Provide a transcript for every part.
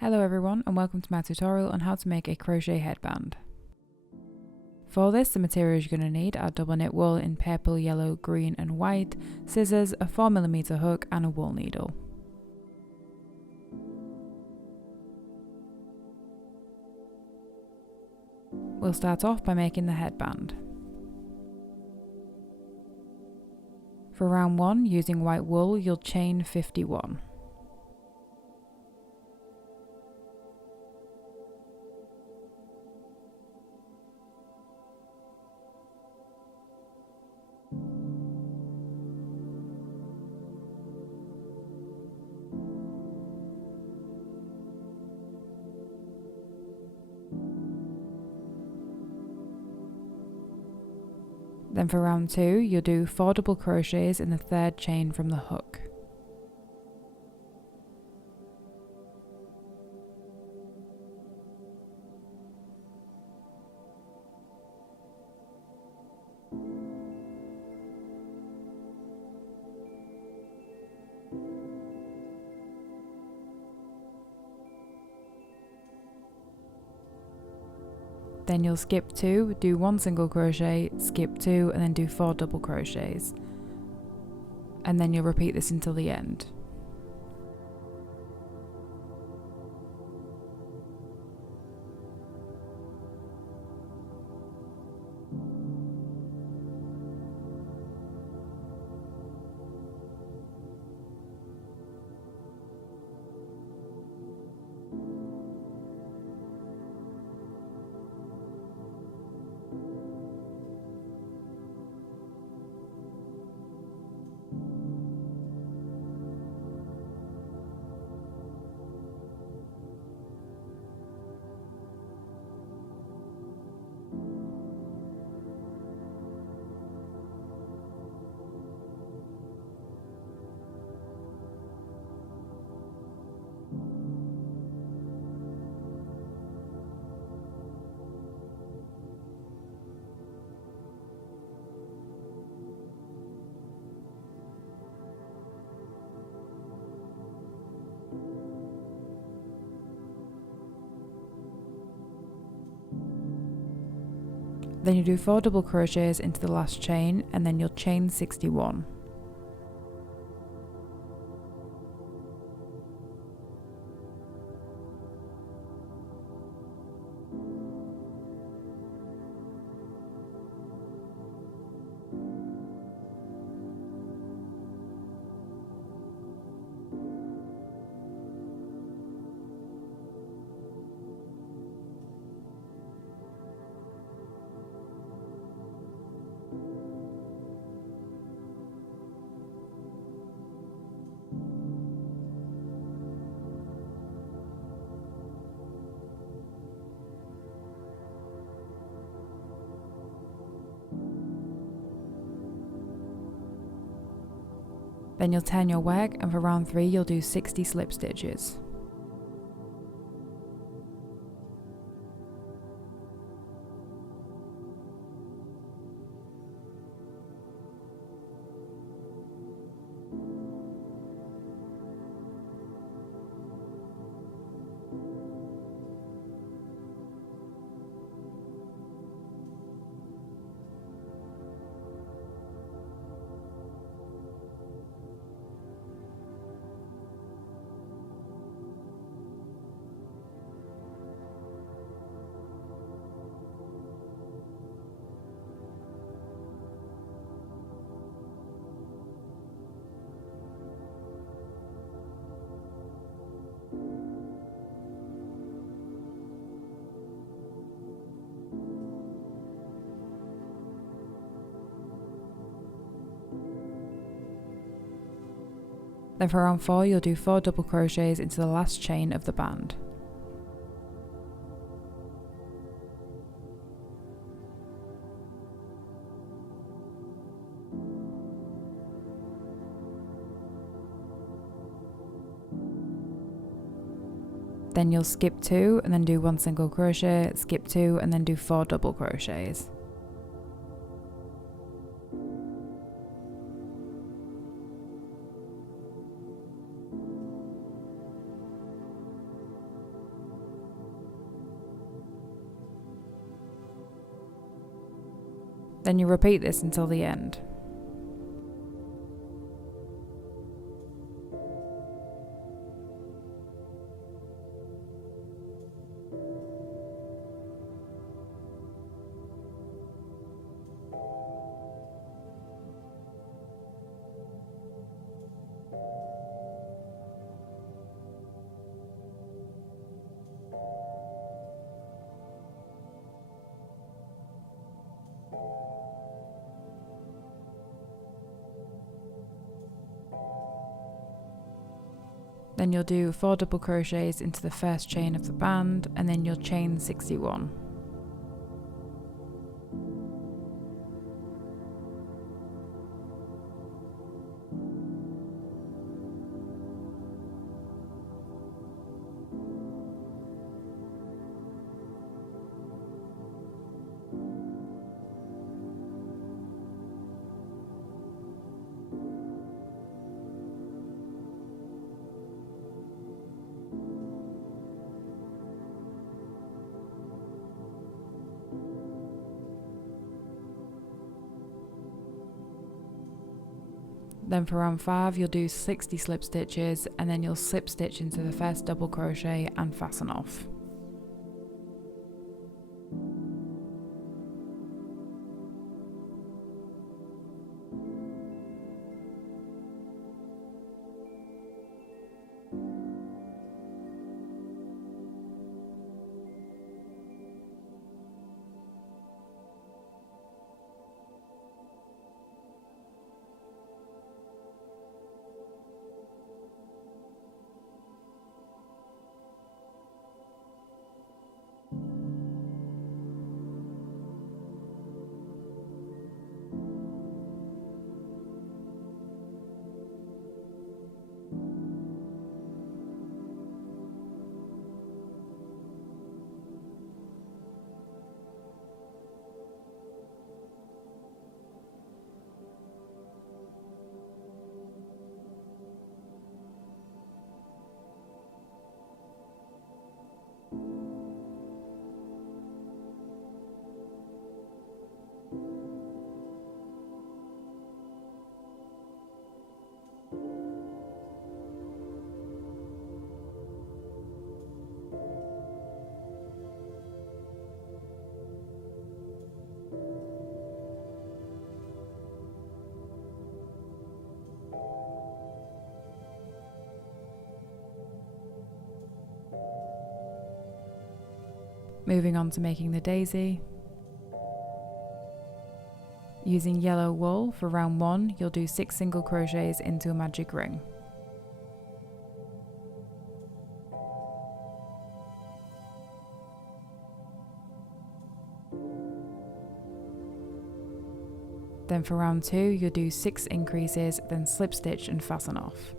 Hello everyone and welcome to my tutorial on how to make a crochet headband. For this, the materials you're going to need are double knit wool in purple, yellow, green and white, scissors, a 4mm hook and a wool needle. We'll start off by making the headband. For round 1, using white wool, you'll chain 51. Then for round 2, you'll do 4 double crochets in the 3rd chain from the hook. Then you'll skip 2, do 1 single crochet, skip 2 and then do 4 double crochets. And then you'll repeat this until the end. Then you do 4 double crochets into the last chain and then you'll chain 61. Then you'll turn your work and for round 3 you'll do 60 slip stitches. Then for round 4 you'll do 4 double crochets into the last chain of the band. Then you'll skip 2 and then do 1 single crochet, skip 2 and then do 4 double crochets. Then you repeat this until the end. Then you'll do 4 double crochets into the first chain of the band, and then you'll chain 61. Then for round 5 you'll do 60 slip stitches, and then you'll slip stitch into the first double crochet and fasten off. Moving on to making the daisy. Using yellow wool for round 1, you'll do 6 single crochets into a magic ring. Then for round 2, you'll do 6 increases, then slip stitch and fasten off.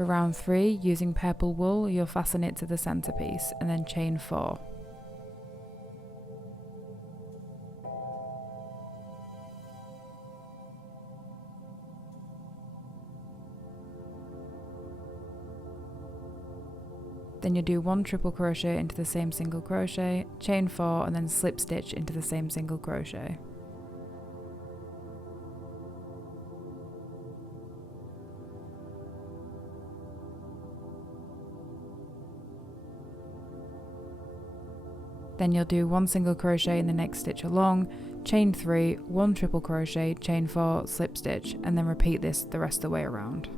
For round 3, using purple wool, you'll fasten it to the centerpiece and then chain 4. Then you'll do 1 triple crochet into the same single crochet, chain 4 and then slip stitch into the same single crochet. Then you'll do 1 single crochet in the next stitch along, chain 3, 1 triple crochet, chain 4, slip stitch, and then repeat this the rest of the way around.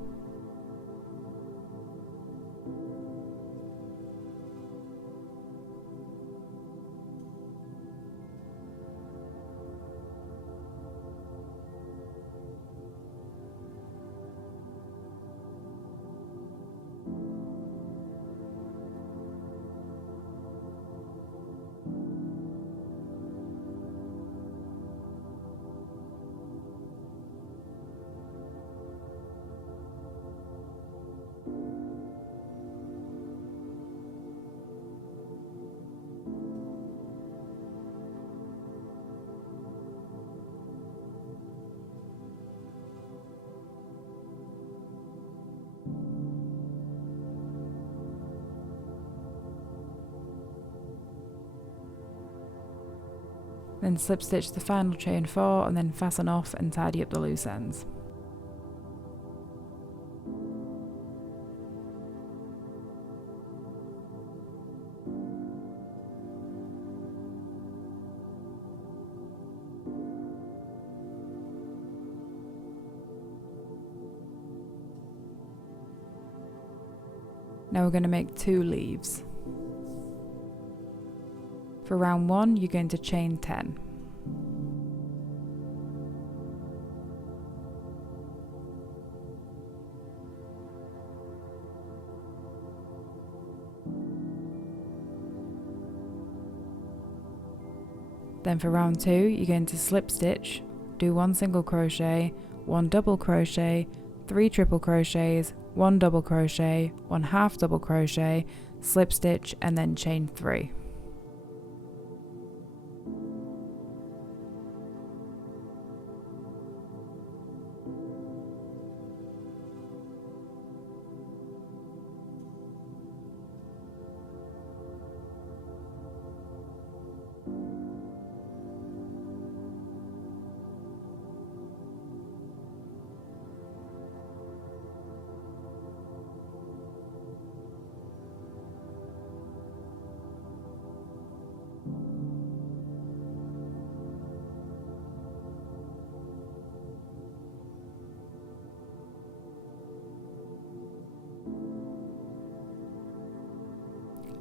Then slip stitch the final chain 4 and then fasten off and tidy up the loose ends. Now we're going to make 2 leaves. For round 1, you're going to chain 10. Then for round 2, you're going to slip stitch, do 1 single crochet, 1 double crochet, 3 triple crochets, 1 double crochet, 1 half double crochet, slip stitch and then chain 3.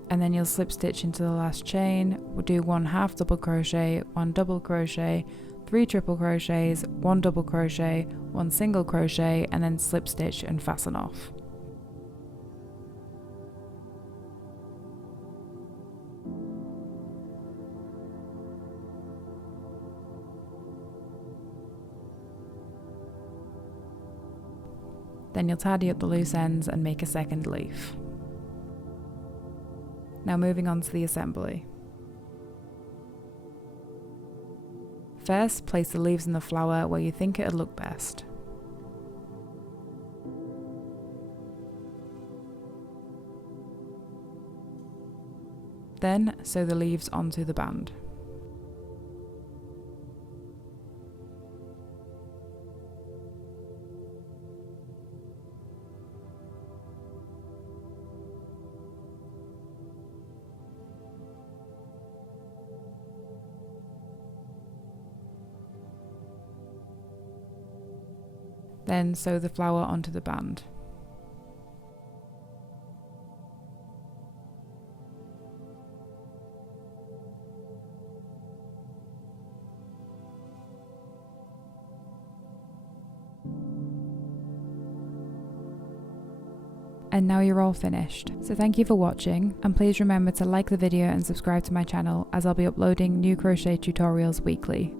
And then you'll slip stitch into the last chain. We'll do 1 half double crochet, 1 double crochet, 3 triple crochets, 1 double crochet, 1 single crochet, and then slip stitch and fasten off. Then you'll tidy up the loose ends and make a second leaf. Now moving on to the assembly. First, place the leaves in the flower where you think it'd look best. Then, sew the leaves onto the band. Then sew the flower onto the band. And now you're all finished. So thank you for watching, and please remember to like the video and subscribe to my channel as I'll be uploading new crochet tutorials weekly.